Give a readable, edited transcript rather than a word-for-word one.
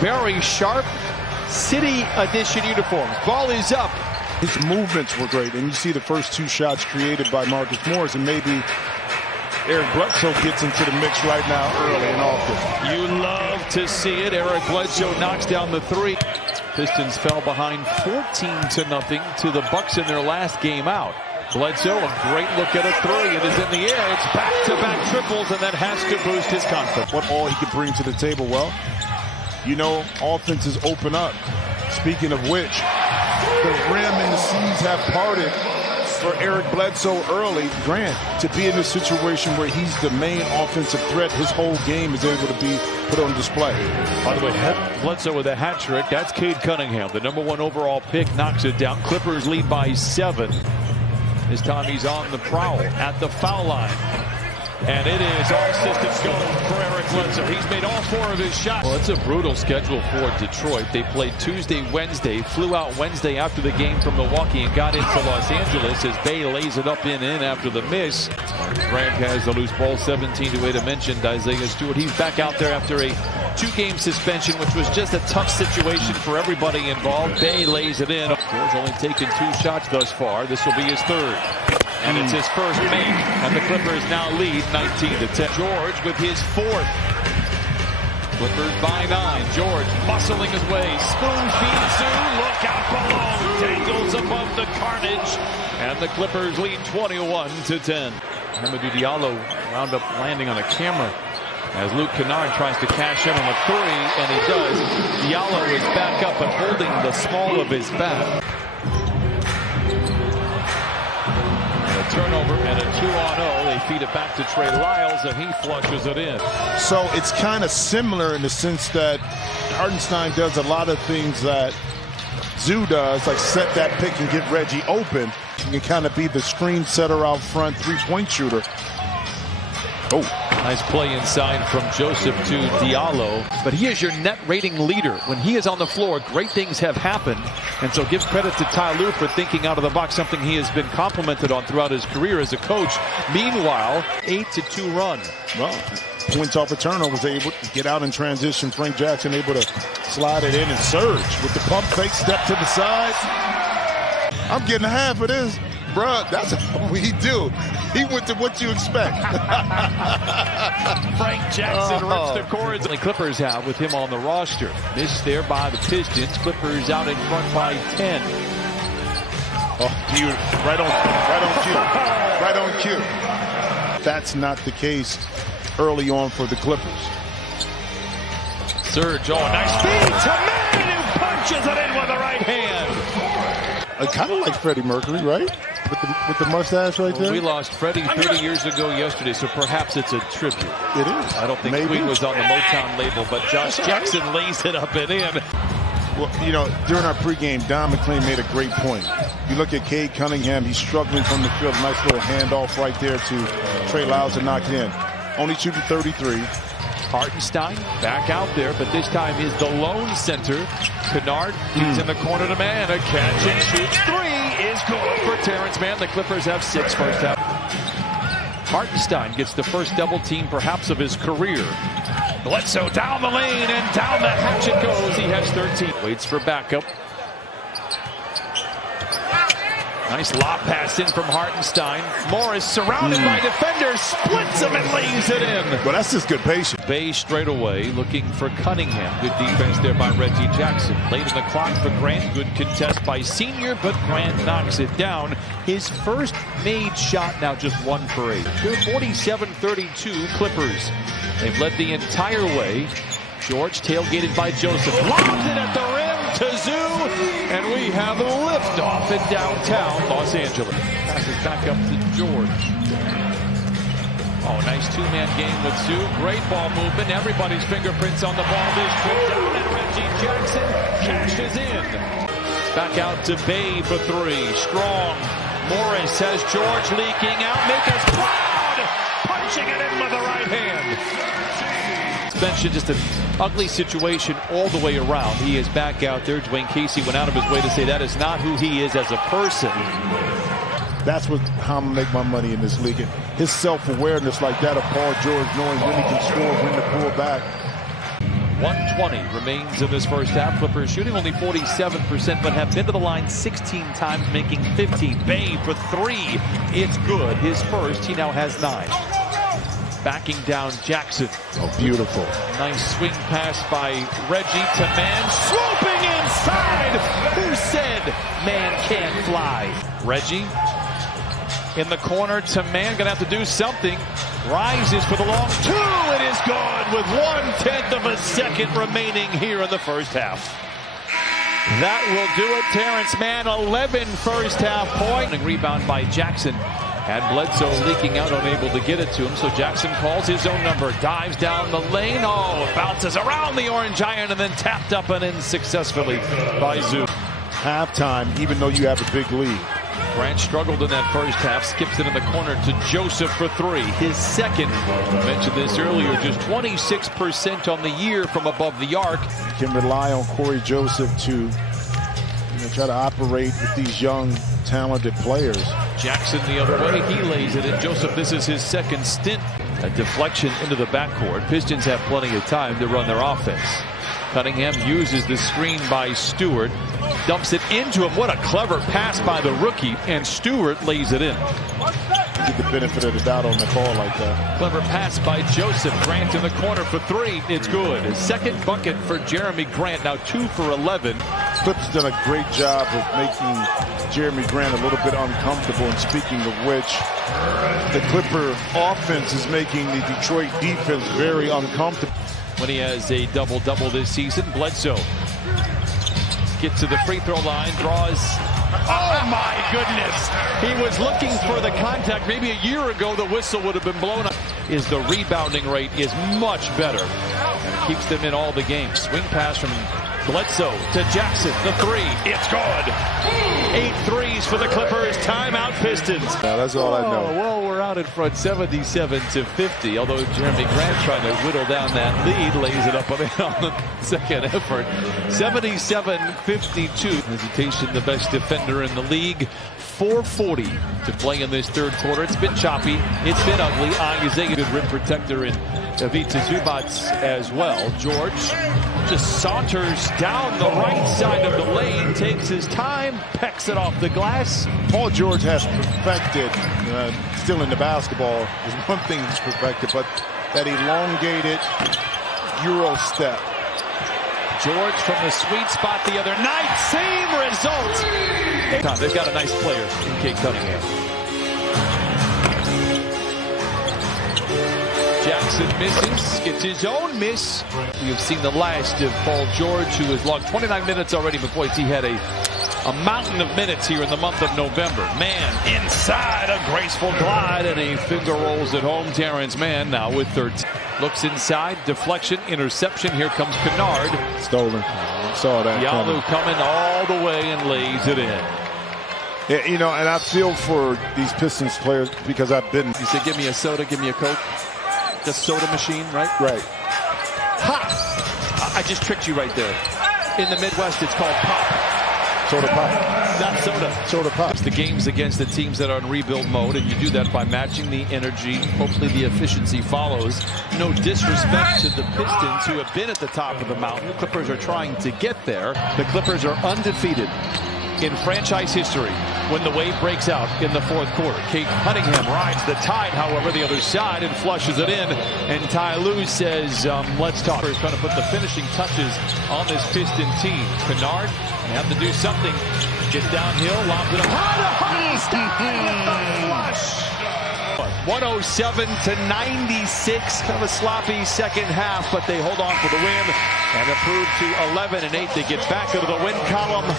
very sharp City Edition uniforms. Ball is up. His movements were great, and you see the first two shots created by Marcus Morris, and maybe Eric Bledsoe gets into the mix right now early and often. You love to see it. Eric Bledsoe knocks down the three. Pistons fell behind 14-0 to the Bucks in their last game out. Bledsoe, a great look at a three. It is in the air. It's back-to-back triples, and that has to boost his confidence. What all he could bring to the table? Well, you know, offenses open up. Speaking of which, the rim and the seas have parted for Eric Bledsoe early. Grant, to be in a situation where he's the main offensive threat, his whole game is able to be put on display. By the way, Bledsoe with a hat trick. That's Cade Cunningham, the #1 overall pick, knocks it down. Clippers lead by 7. This time he's on the prowl at the foul line. And it is all systems go for Eric Bledsoe. He's made all 4 of his shots. Well, it's a brutal schedule for Detroit. They played Tuesday, Wednesday, flew out Wednesday after the game from Milwaukee and got into Los Angeles as Bay lays it up in after the miss. Grant has the loose ball, 17-8. I mentioned Isaiah Stewart. He's back out there after a 2-game suspension, which was just a tough situation for everybody involved. Bay lays it in. George only taken 2 shots thus far. This will be his 3rd. And it's his first make, and the Clippers now lead 19-10. George with his 4th. Clippers by 9. George muscling his way. Spoon feeds Zoo. Look out below. Dangles above the carnage. And the Clippers lead 21-10. Hamidou Diallo wound up landing on a camera as Luke Kennard tries to cash in on a 3, and he does. Diallo is back up and holding the small of his bat. Turnover and a 2-on-0. They feed it back to Trey Lyles, and he flushes it in. So it's kind of similar in the sense that Hartenstein does a lot of things that Zoo does, like set that pick and get Reggie open. He can kind of be the screen setter out front, 3-point shooter. Oh, nice play inside from Joseph to Diallo. But he is your net rating leader. When he is on the floor, great things have happened. And so give credit to Ty Lue for thinking out of the box, something he has been complimented on throughout his career as a coach. Meanwhile, 8-2 run. Well, points off a turnover, was able to get out in transition. Frank Jackson able to slide it in and surge with the pump fake, step to the side. I'm getting half of this. Bruh, that's what he do. He went to what you expect. Frank Jackson rips the cords. The Clippers have with him on the roster. Missed there by the Pistons. Clippers out in front by 10. Oh, beautiful. Right on cue. That's not the case early on for the Clippers. Serge, nice feed to man who punches it in with the right hand. Kind of like Freddie Mercury, right? With the mustache right there. We lost Freddie 30 years ago yesterday, so perhaps it's a tribute. It is. I don't think Sweet was on the Motown label, but Josh Jackson lays it up and in. Well, you know, during our pregame, Don McLean made a great point. You look at Cade Cunningham, he's struggling from the field. Nice little handoff right there to Trey Lyles to knock it in. Only shooting 33. Hartenstein back out there, but this time is the lone center. Kennard feeds in the corner to man. A catch and shoots 3 is good for Terrence Mann. The Clippers have 6 first half. Hartenstein gets the first double team perhaps of his career. Bledsoe down the lane and down the hatchet goes. He has 13. Waits for backup. Nice lob pass in from Hartenstein. Morris surrounded by defenders, splits him and lays it in. Well, that's just good patience. Bay straight away looking for Cunningham. Good defense there by Reggie Jackson. Late in the clock for Grant. Good contest by Senior, but Grant knocks it down. His first made shot, now just 1 for 8. 47-32 Clippers. They've led the entire way. George tailgated by Joseph. Lobs it at the rim to Zoo. And we have a liftoff in downtown Los Angeles. Passes back up to George. Oh, nice 2-man game with Zoo. Great ball movement. Everybody's fingerprints on the ball this trip down. And Reggie Jackson cashes in. Back out to Bay for 3. Strong. Morris has George leaking out. Make us proud. Punching it in with the right hand. Suspension, just an ugly situation all the way around. He is back out there. Dwayne Casey went out of his way to say that is not who he is as a person. That's how I'm going to make my money in this league. His self-awareness like that of Paul George, knowing when he can score, when to pull back. 1:20 remains in this first half. Clippers shooting only 47%, but have been to the line 16 times, making 15. Bay for three. It's good. His first. He now has 9. Backing down Jackson. Oh, beautiful. Nice swing pass by Reggie to Man. Swooping inside. Who said man can't fly? Reggie in the corner to Man. Gonna have to do something. Rises for the long two. It is gone with 1/10 of a second remaining here in the first half. That will do it. Terrence Mann, 11 first half point. Rebound by Jackson. Had Bledsoe leaking out, unable to get it to him. So Jackson calls his own number, dives down the lane. Oh, bounces around the orange iron and then tapped up and in successfully by Zoo. Halftime, even though you have a big lead. Grant struggled in that first half, skips it in the corner to Joseph for three. His second. I mentioned this earlier, just 26% on the year from above the arc. You can rely on Corey Joseph to try to operate with these young, talented players. Jackson the other way, he lays it in. Joseph, this is his second stint. A deflection into the backcourt. Pistons have plenty of time to run their offense. Cunningham uses the screen by Stewart, dumps it into him. What a clever pass by the rookie, and Stewart lays it in. Get the benefit of the doubt on the call like that. Clever pass by Joseph. Grant in the corner for three. It's good. His second bucket for Jeremy Grant, now 2 for 11. Clips done a great job of making Jeremy Grant a little bit uncomfortable. And speaking of which, the Clipper offense is making the Detroit defense very uncomfortable. When he has a double-double this season, Bledsoe gets to the free throw line, draws. Oh my goodness! He was looking for the contact. Maybe a year ago the whistle would have been blown up. The rebounding rate is much better and keeps them in all the games. Swing pass from Bledsoe to Jackson, the three. It's good. 8 threes for the Clippers. Timeout Pistons. Yeah, that's all I know. Well, we're out in front 77-50. Although Jeremy Grant trying to whittle down that lead, lays it up on the second effort. 77-52. Hesitation, the best defender in the league. 4:40 to play in this third quarter. It's been choppy. It's been ugly. Isaiah, good rim protector, in Ivica Zubac as well. George just saunters down the right side of the lane, takes his time, pecks it off the glass. Paul George has perfected, still in the basketball is one thing he's perfected, but that elongated Euro step. George from the sweet spot the other night. Same result. They've got a nice player in Cade Cunningham. Jackson misses, gets his own miss. We have seen the last of Paul George, who has logged 29 minutes already before he had a mountain of minutes here in the month of November. Man inside, a graceful glide, and he finger rolls it home. Terrence Mann now with 13. Looks inside, deflection, interception. Here comes Kennard. Stolen. Saw that. Yalu coming all the way and lays it in. Yeah, and I feel for these Pistons players because I've been. You said, give me a soda, give me a Coke. The soda machine, right? Right. Ha! I just tricked you right there. In the Midwest, it's called pop. Soda pop. Not soda. Soda pop. It's the games against the teams that are in rebuild mode, and you do that by matching the energy. Hopefully the efficiency follows. No disrespect to the Pistons, who have been at the top of the mountain. The Clippers are trying to get there. The Clippers are undefeated in franchise history when the wave breaks out in the fourth quarter. Cade Cunningham rides the tide, however, the other side and flushes it in. And Ty Lue says, let's talk. He's trying to put the finishing touches on this Piston team. Kennard, they have to do something. Gets downhill, lobs it up. Flush. 107-96. Kind of a sloppy second half, but they hold on for the win and improve to 11-8. They get back into the win column.